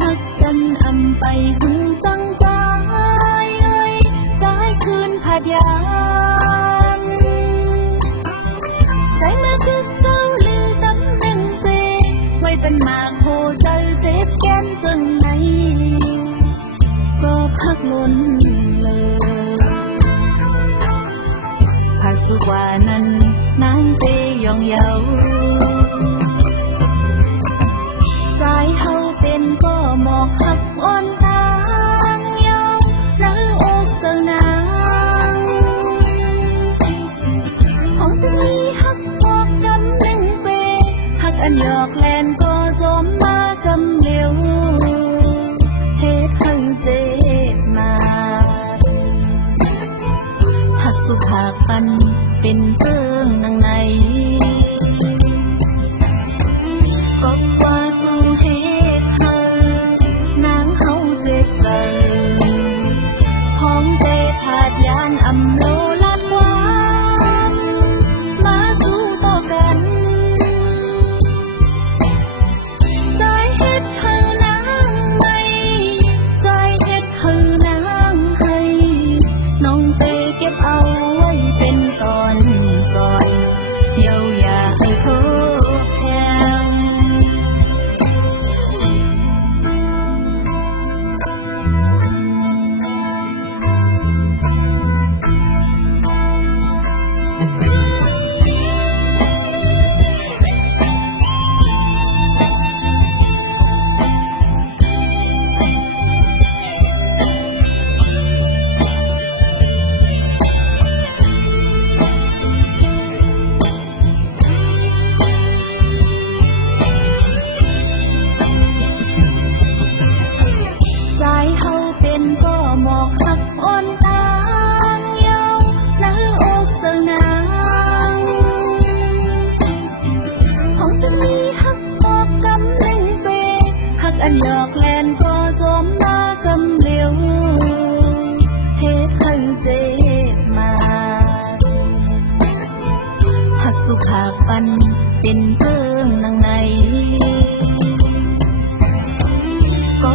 หักกันอำไปหึงสังใจใจคืนผาดยานใจมาคือเศร้าลือตำแหน่งเซไว้เป็นหมากโหใจเจ็บแก้มจนไหนก็พักล้นเลยผัดสุกว่านั้นนางเตยองเยาใจเฮาเป็นก็หมอกหักอ่อนตางเยารักอกเจ้านางของตึงนี้หักออกกำหนึ่งเซหักอันหยอกแลนก็จมมากำเหลวเหตุให้เจ็บมาหักสุขหักปันเป็นเจิงนางในก็กว่าสู่เหตุให้นางเฮาเจ็บใจห้องเตผาดยานอำโลลัดความมาสู้ต่อกันใจเฮ็ดให้นางไม่ใจเฮ็ดให้นางให้น้องเตเก็บเอาไว้เป็นตอนซอยเยียวยาให้ทดแทนใจเฮาเป็นก็หมอกหักอ่อนตางเยาและอกเจ้านางของตึงนี้หักออกกำเล่งเซหักอันหยอกแลนก็จมมากำเหลวเหตุให้เจ็บมาหักสุขหักปันเป็นเจิงนางในก็